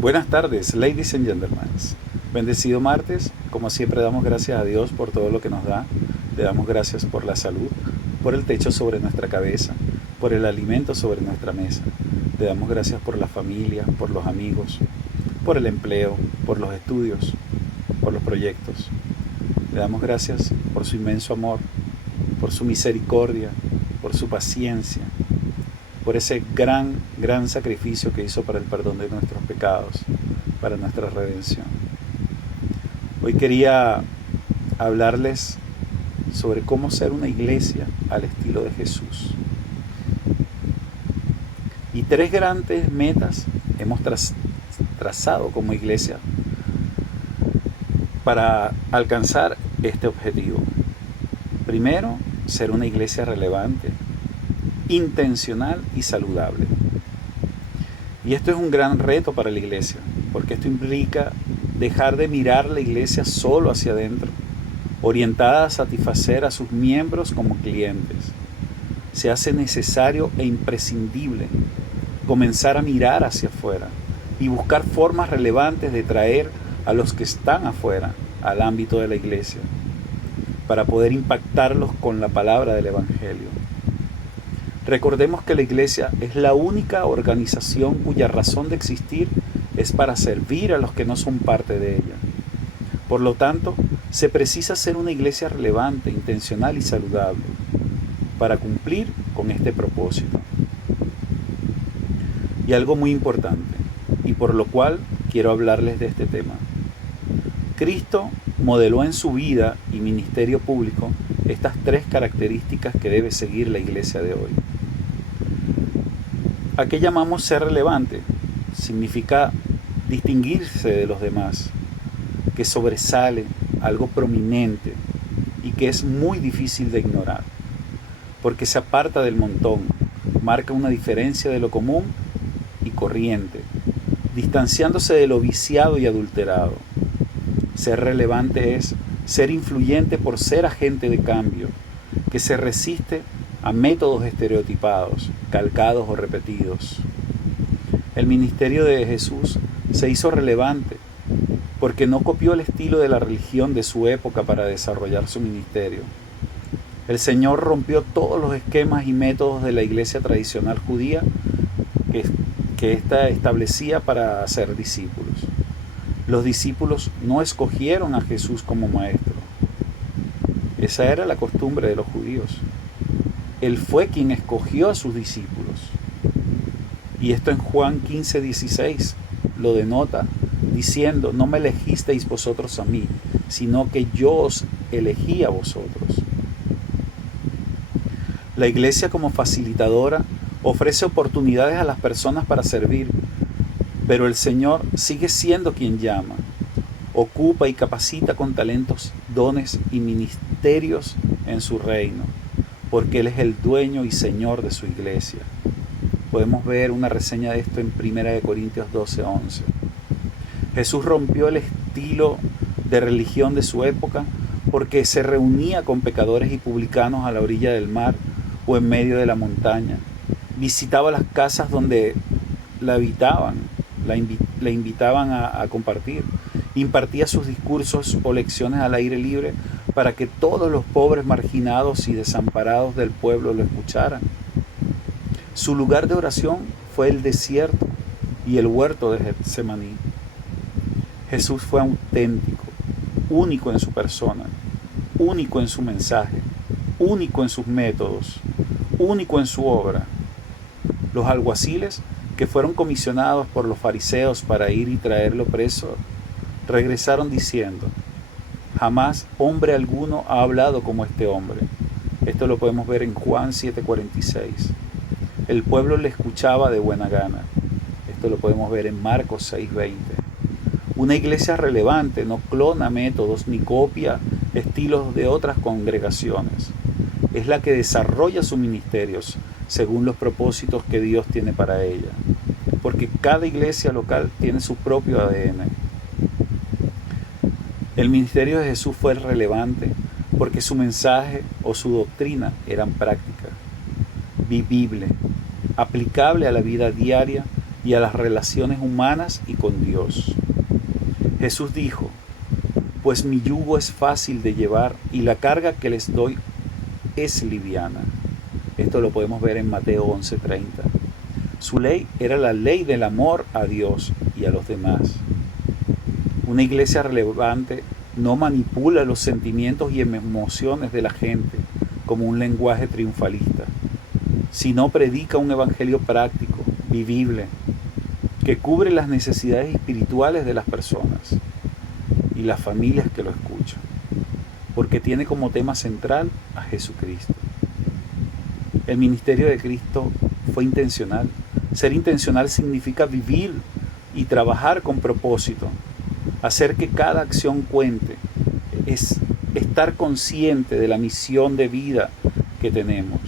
Buenas tardes, ladies and gentlemen. Bendecido martes. Como siempre damos gracias a Dios por todo lo que nos da. Le damos gracias por la salud, por el techo sobre nuestra cabeza, por el alimento sobre nuestra mesa. Le damos gracias por la familia, por los amigos, por el empleo, por los estudios, por los proyectos. Le damos gracias por su inmenso amor, por su misericordia, por su paciencia, por ese gran sacrificio que hizo para el perdón de nuestros pecados, para nuestra redención. Hoy quería hablarles sobre cómo ser una iglesia al estilo de Jesús. Y tres grandes metas hemos trazado como iglesia para alcanzar este objetivo. Primero, ser una iglesia relevante, intencional y saludable. Y esto es un gran reto para la iglesia, porque esto implica dejar de mirar la iglesia solo hacia adentro, orientada a satisfacer a sus miembros como clientes. Se hace necesario e imprescindible comenzar a mirar hacia afuera y buscar formas relevantes de traer a los que están afuera al ámbito de la iglesia, para poder impactarlos con la palabra del Evangelio. Recordemos que la iglesia es la única organización cuya razón de existir es para servir a los que no son parte de ella. Por lo tanto, se precisa ser una iglesia relevante, intencional y saludable para cumplir con este propósito. Y algo muy importante, y por lo cual quiero hablarles de este tema. Cristo modeló en su vida y ministerio público estas tres características que debe seguir la iglesia de hoy. ¿A qué llamamos ser relevante? Significa distinguirse de los demás, que sobresale, algo prominente y que es muy difícil de ignorar, porque se aparta del montón, marca una diferencia de lo común y corriente, distanciándose de lo viciado y adulterado. Ser relevante es ser influyente por ser agente de cambio, que se resiste a métodos estereotipados, calcados o repetidos. El ministerio de Jesús se hizo relevante porque no copió el estilo de la religión de su época para desarrollar su ministerio. El Señor rompió todos los esquemas y métodos de la iglesia tradicional judía que ésta establecía para hacer discípulos. Los discípulos no escogieron a Jesús como maestro. Esa era la costumbre de los judíos. Él fue quien escogió a sus discípulos. Y esto en Juan 15:16 lo denota, diciendo: no me elegisteis vosotros a mí, sino que yo os elegí a vosotros. La iglesia, como facilitadora, ofrece oportunidades a las personas para servir, pero el Señor sigue siendo quien llama, ocupa y capacita con talentos, dones y ministerios en su reino, porque Él es el dueño y Señor de su iglesia. Podemos ver una reseña de esto en 1 Corintios 12:11. Jesús rompió el estilo de religión de su época porque se reunía con pecadores y publicanos a la orilla del mar o en medio de la montaña. Visitaba las casas donde la habitaban, la invitaban a compartir. Impartía sus discursos o lecciones al aire libre para que todos los pobres, marginados y desamparados del pueblo lo escucharan. Su lugar de oración fue el desierto y el huerto de Getsemaní. Jesús fue auténtico, único en su persona, único en su mensaje, único en sus métodos, único en su obra. Los alguaciles, que fueron comisionados por los fariseos para ir y traerlo preso, regresaron diciendo: jamás hombre alguno ha hablado como este hombre. Esto lo podemos ver en Juan 7:46. El pueblo le escuchaba de buena gana. Esto lo podemos ver en Marcos 6:20. Una iglesia relevante no clona métodos ni copia estilos de otras congregaciones. Es la que desarrolla sus ministerios según los propósitos que Dios tiene para ella, porque cada iglesia local tiene su propio ADN. El ministerio de Jesús fue relevante porque su mensaje o su doctrina eran práctica, vivible, aplicable a la vida diaria y a las relaciones humanas y con Dios. Jesús dijo: pues mi yugo es fácil de llevar y la carga que les doy es liviana. Esto lo podemos ver en Mateo 11:30. Su ley era la ley del amor a Dios y a los demás. Una iglesia relevante no manipula los sentimientos y emociones de la gente como un lenguaje triunfalista, sino predica un evangelio práctico, vivible, que cubre las necesidades espirituales de las personas y las familias que lo escuchan, porque tiene como tema central a Jesucristo. El ministerio de Cristo fue intencional. Ser intencional significa vivir y trabajar con propósito, hacer que cada acción cuente, es estar consciente de la misión de vida que tenemos,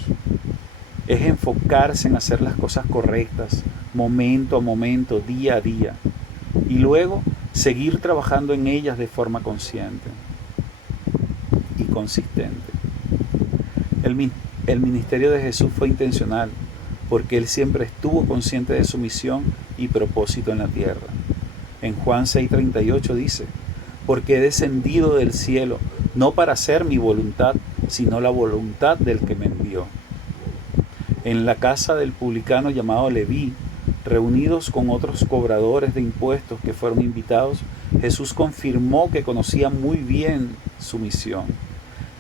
es enfocarse en hacer las cosas correctas, momento a momento, día a día, y luego seguir trabajando en ellas de forma consciente y consistente. El ministerio de Jesús fue intencional porque Él siempre estuvo consciente de su misión y propósito en la tierra. En Juan 6:38 dice: porque he descendido del cielo no para hacer mi voluntad, sino la voluntad del que me envió. En la casa del publicano llamado Leví, reunidos con otros cobradores de impuestos que fueron invitados, Jesús confirmó que conocía muy bien su misión.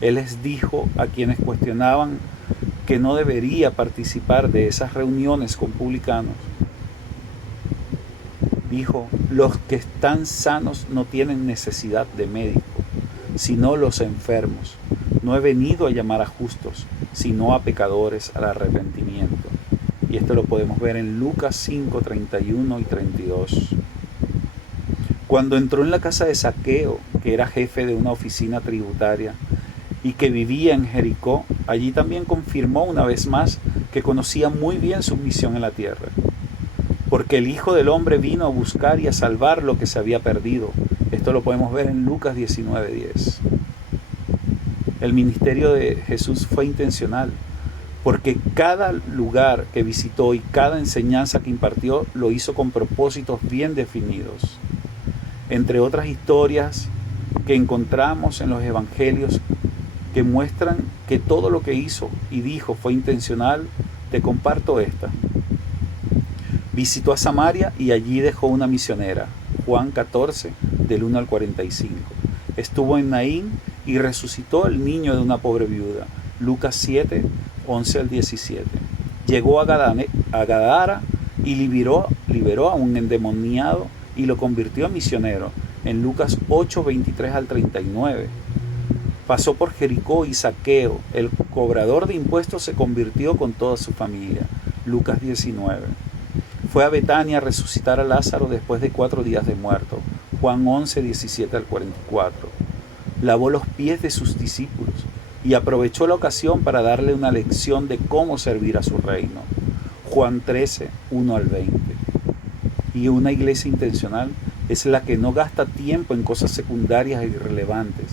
Él les dijo a quienes cuestionaban que no debería participar de esas reuniones con publicanos. Dijo: los que están sanos no tienen necesidad de médico, sino los enfermos. No he venido a llamar a justos, sino a pecadores al arrepentimiento. Y esto lo podemos ver en Lucas 5:31 y 32. Cuando entró en la casa de Zaqueo, que era jefe de una oficina tributaria y que vivía en Jericó, allí también confirmó una vez más que conocía muy bien su misión en la tierra. Porque el Hijo del Hombre vino a buscar y a salvar lo que se había perdido. Esto lo podemos ver en Lucas 19:10. El ministerio de Jesús fue intencional, porque cada lugar que visitó y cada enseñanza que impartió lo hizo con propósitos bien definidos. Entre otras historias que encontramos en los evangelios que muestran que todo lo que hizo y dijo fue intencional, te comparto esta. Visitó a Samaria y allí dejó una misionera, Juan 14, del 1 al 45. Estuvo en Naín y resucitó el niño de una pobre viuda, Lucas 7, 11 al 17. Llegó a Gadara y liberó a un endemoniado y lo convirtió en misionero, en Lucas 8, 23 al 39. Pasó por Jericó y Zaqueo, el cobrador de impuestos, se convirtió con toda su familia, Lucas 19. Fue a Betania a resucitar a Lázaro después de 4 días de muerto, Juan 11, 17 al 44. Lavó los pies de sus discípulos y aprovechó la ocasión para darle una lección de cómo servir a su reino, Juan 13, 1 al 20. Y una iglesia intencional es la que no gasta tiempo en cosas secundarias e irrelevantes,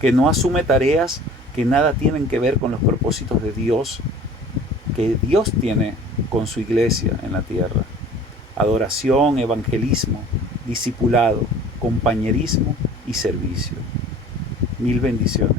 que no asume tareas que nada tienen que ver con los propósitos de Dios, que Dios tiene con su iglesia en la tierra. Adoración, evangelismo, discipulado, compañerismo y servicio. Mil bendiciones.